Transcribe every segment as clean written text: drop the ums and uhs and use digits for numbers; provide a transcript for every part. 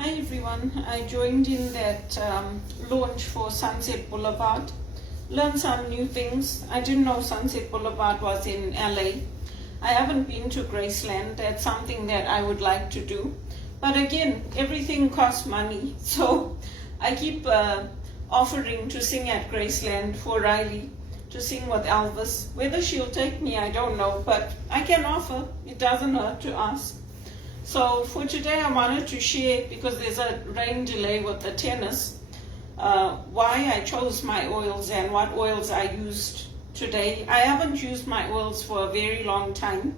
Hi everyone, I joined in that launch for Sunset Boulevard. Learned some new things. I didn't know Sunset Boulevard was in LA. I haven't been to Graceland. That's something that I would like to do. But again, everything costs money. So I keep offering to sing at Graceland for Riley, to sing with Elvis. Whether she'll take me, I don't know. But I can offer. It doesn't hurt to ask. So for today I wanted to share, because there's a rain delay with the tennis, why I chose my oils and what oils I used today. I haven't used my oils for a very long time,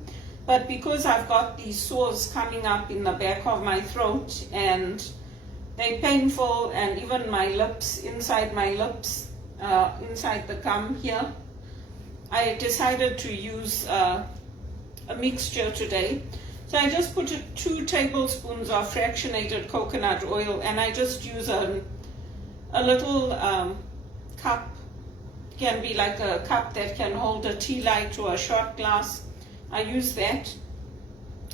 but because I've got these sores coming up in the back of my throat and they're painful, and even my lips, inside my lips, inside the gum here, I decided to use a mixture today. So I just put 2 tablespoons of fractionated coconut oil, and I just use a little cup. Can be like a cup that can hold a tea light or a shot glass. I use that.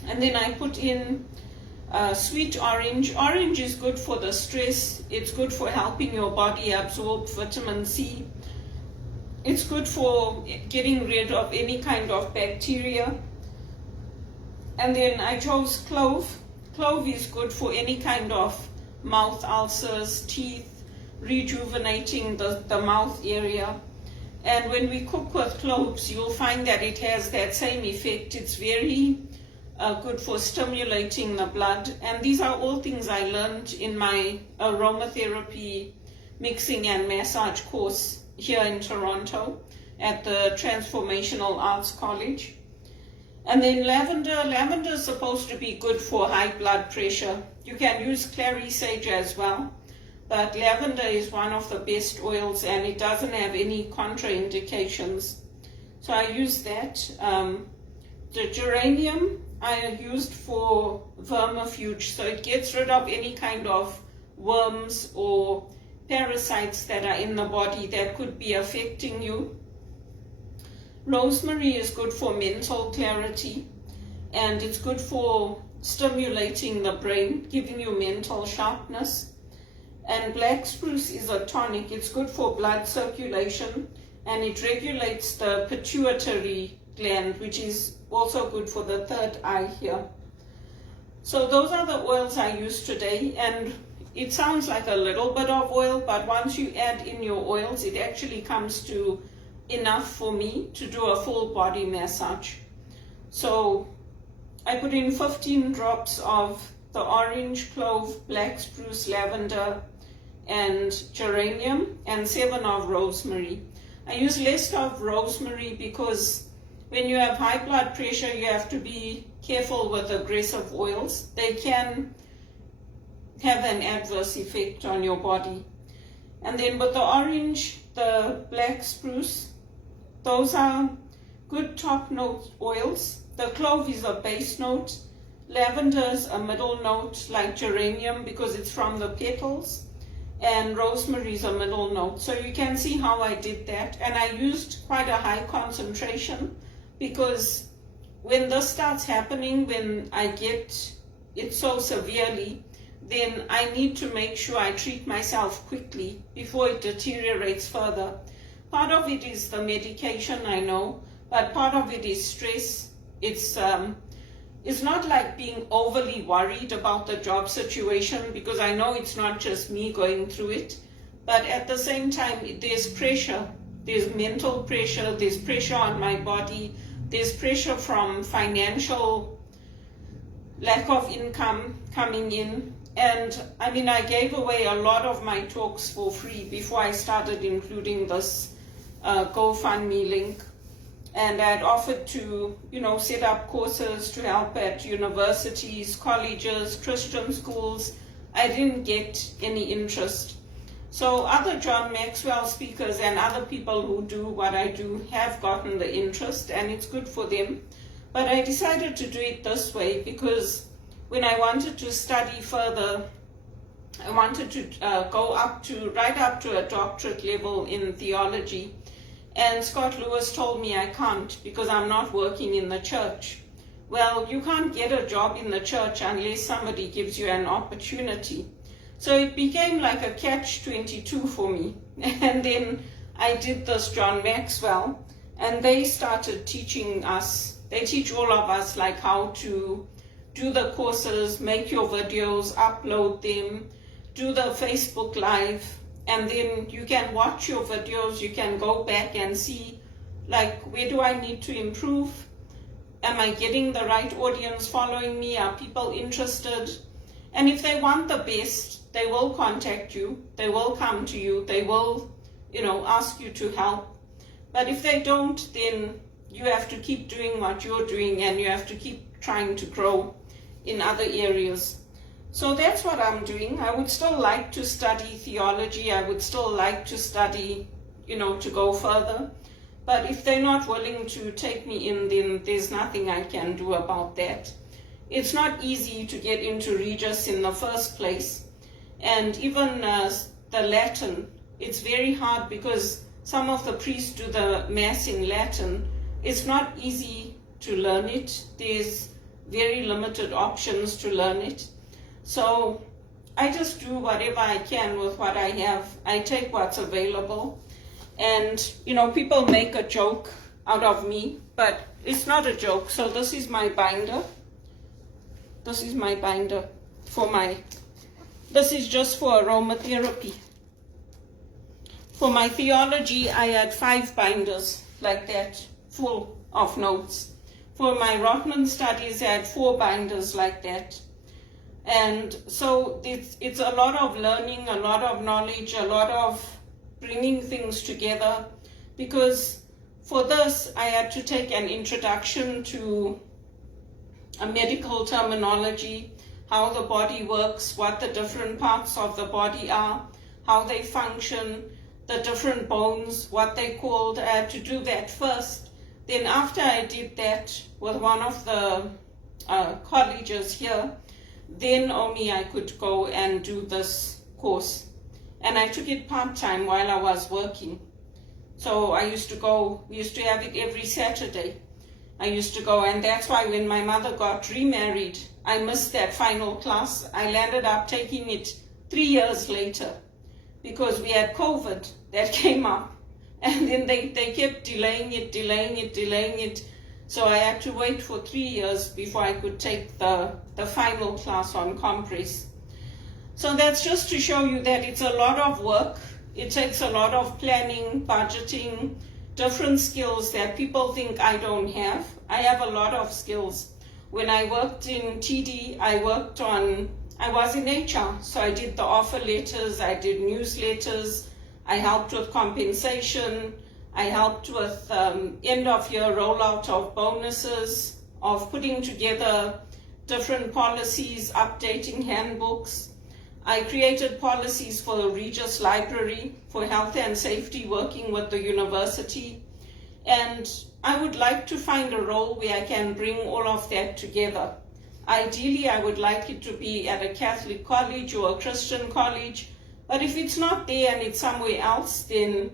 And then I put in sweet orange. Orange is good for the stress. It's good for helping your body absorb vitamin C. It's good for getting rid of any kind of bacteria. And then I chose clove. Clove is good for any kind of mouth ulcers, teeth, rejuvenating the mouth area. And when we cook with cloves, you'll find that it has that same effect. It's very good for stimulating the blood. And these are all things I learned in my aromatherapy mixing and massage course here in Toronto at the Transformational Arts College. And then lavender. Lavender is supposed to be good for high blood pressure. You can use clary sage as well, but lavender is one of the best oils, and it doesn't have any contraindications. So I use that. The geranium I used for vermifuge, so it gets rid of any kind of worms or parasites that are in the body that could be affecting you. Rosemary is good for mental clarity, and it's good for stimulating the brain, giving you mental sharpness. And black spruce is a tonic. It's good for blood circulation, and it regulates the pituitary gland, which is also good for the third eye here. So those are the oils I used today, and it sounds like a little bit of oil, but once you add in your oils, it actually comes to enough for me to do a full body massage. So I put in 15 drops of the orange, clove, black spruce, lavender, and geranium, and 7 of rosemary. I use less of rosemary because when you have high blood pressure, you have to be careful with aggressive oils. They can have an adverse effect on your body. And then with the orange, the black spruce, those are good top note oils. The clove is a base note. Lavender is a middle note, like geranium, because it's from the petals. And rosemary is a middle note. So you can see how I did that. And I used quite a high concentration, because when this starts happening, when I get it so severely, then I need to make sure I treat myself quickly before it deteriorates further. Part of it is the medication, I know, but part of it is stress. It's not like being overly worried about the job situation, because I know it's not just me going through it, but at the same time, there's pressure. There's mental pressure, there's pressure on my body, there's pressure from financial lack of income coming in. And I mean, I gave away a lot of my talks for free before I started including this GoFundMe link. And I had offered to, set up courses to help at universities, colleges, Christian schools. I didn't get any interest. So other John Maxwell speakers and other people who do what I do have gotten the interest, and it's good for them. But I decided to do it this way because when I wanted to study further, I wanted to go right up to a doctorate level in theology. And Scott Lewis told me I can't because I'm not working in the church. Well, you can't get a job in the church unless somebody gives you an opportunity. So it became like a catch-22 for me. And then I did this John Maxwell, and they started teaching us. They teach all of us like how to do the courses, make your videos, upload them, do the Facebook Live, and then you can watch your videos, you can go back and see, like, where do I need to improve? Am I getting the right audience following me? Are people interested? And if they want the best, they will contact you, they will come to you, they will, ask you to help. But if they don't, then you have to keep doing what you're doing, and you have to keep trying to grow in other areas. So that's what I'm doing. I would still like to study theology. I would still like to study, to go further. But if they're not willing to take me in, then there's nothing I can do about that. It's not easy to get into Regis in the first place. And even the Latin, it's very hard because some of the priests do the Mass in Latin. It's not easy to learn it. There's very limited options to learn it. So I just do whatever I can with what I have. I take what's available. And, people make a joke out of me, but it's not a joke. So this is my binder. This is my binder this is just for aromatherapy. For my theology, I had 5 binders like that, full of notes. For my Rotman studies, I had 4 binders like that. And so it's a lot of learning, a lot of knowledge, a lot of bringing things together, because for this I had to take an introduction to a medical terminology, how the body works, what the different parts of the body are, how they function, the different bones, what they called. I had to do that first. Then after I did that with one of the colleges here, then only I could go and do this course. And I took it part-time while I was working. So we used to have it every Saturday. I used to go, and that's why when my mother got remarried, I missed that final class. I landed up taking it 3 years later because we had COVID that came up. And then they kept delaying it. So I had to wait for 3 years before I could take the final class on compress. So that's just to show you that it's a lot of work. It takes a lot of planning, budgeting, different skills that people think I don't have. I have a lot of skills. When I worked in TD, I was in HR. So I did the offer letters, I did newsletters, I helped with compensation, I helped with end of year rollout of bonuses, of putting together different policies, updating handbooks. I created policies for the Regis Library for health and safety, working with the university. And I would like to find a role where I can bring all of that together. Ideally, I would like it to be at a Catholic college or a Christian college. But if it's not there and it's somewhere else, then,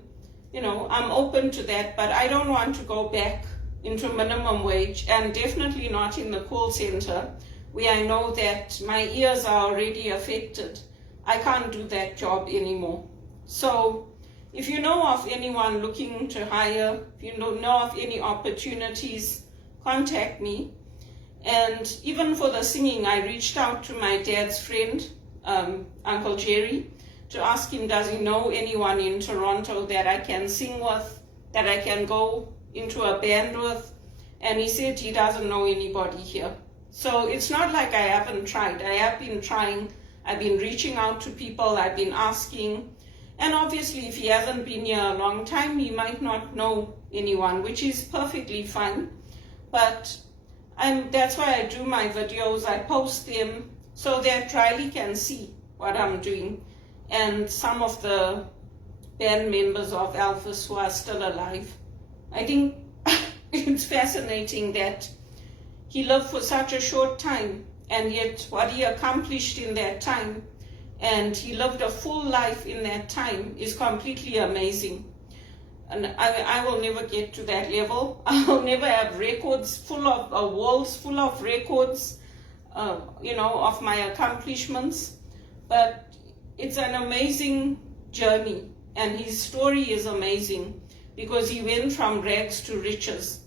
I'm open to that. But I don't want to go back into minimum wage, and definitely not in the call center, where I know that my ears are already affected. I can't do that job anymore. So if you know of anyone looking to hire, if you know of any opportunities, contact me. And even for the singing, I reached out to my dad's friend, Uncle Jerry, to ask him, does he know anyone in Toronto that I can sing with, that I can go into a band with? And he said he doesn't know anybody here. So it's not like I haven't tried. I have been trying. I've been reaching out to people. I've been asking. And obviously, if he hasn't been here a long time, he might not know anyone, which is perfectly fine. But that's why I do my videos. I post them so that Riley can see what I'm doing. And some of the band members of Elvis who are still alive. I think it's fascinating that he lived for such a short time, and yet what he accomplished in that time, and he lived a full life in that time, is completely amazing. And I will never get to that level. I'll never have records full of, walls full of records, of my accomplishments. But it's an amazing journey, and his story is amazing because he went from rags to riches.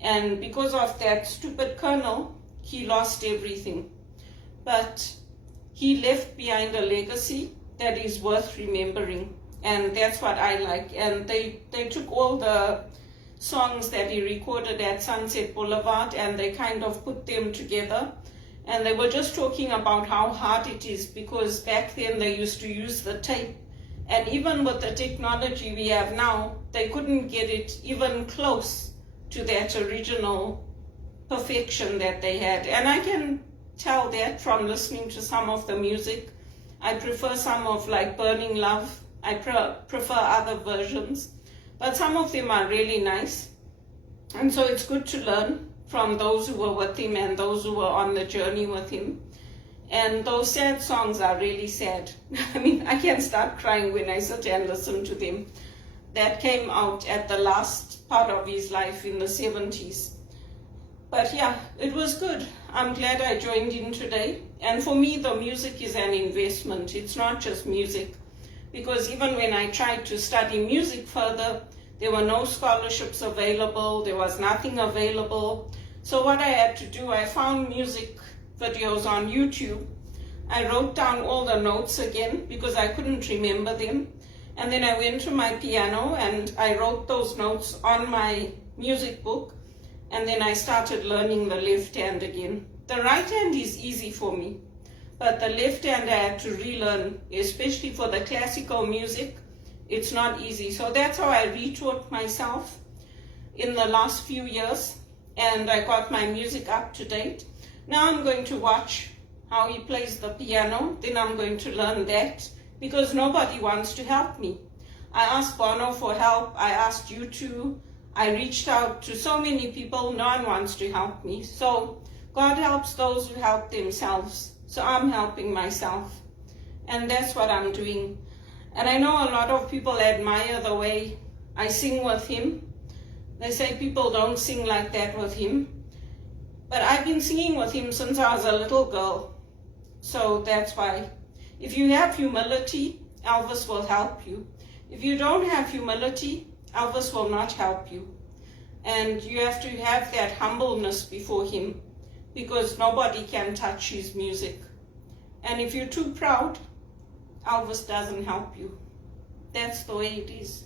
And because of that stupid colonel, he lost everything. But he left behind a legacy that is worth remembering. And that's what I like. And they took all the songs that he recorded at Sunset Blvd and they kind of put them together. And they were just talking about how hard it is, because back then they used to use the tape. And even with the technology we have now, they couldn't get it even close to that original perfection that they had. And I can tell that from listening to some of the music. I prefer some of like Burning Love. I prefer other versions, but some of them are really nice. And so it's good to learn from those who were with him and those who were on the journey with him. And those sad songs are really sad. I mean, I can start crying when I sit and listen to them. That came out at the last part of his life in the 70s. But yeah, it was good. I'm glad I joined in today. And for me, the music is an investment. It's not just music. Because even when I tried to study music further, there were no scholarships available, there was nothing available. So what I had to do, I found music videos on YouTube. I wrote down all the notes again because I couldn't remember them. And then I went to my piano and I wrote those notes on my music book. And then I started learning the left hand again. The right hand is easy for me. But the left hand I had to relearn, especially for the classical music. It's not easy. So that's how I retaught myself in the last few years. And I got my music up to date. Now I'm going to watch how he plays the piano. Then I'm going to learn that because nobody wants to help me. I asked Bono for help. I asked U2. I reached out to so many people. No one wants to help me. So God helps those who help themselves. So I'm helping myself, and that's what I'm doing. And I know a lot of people admire the way I sing with him. They say people don't sing like that with him. But I've been singing with him since I was a little girl. So that's why. If you have humility, Elvis will help you. If you don't have humility, Elvis will not help you. And you have to have that humbleness before him, because nobody can touch his music. And if you're too proud, Elvis doesn't help you. That's the way it is.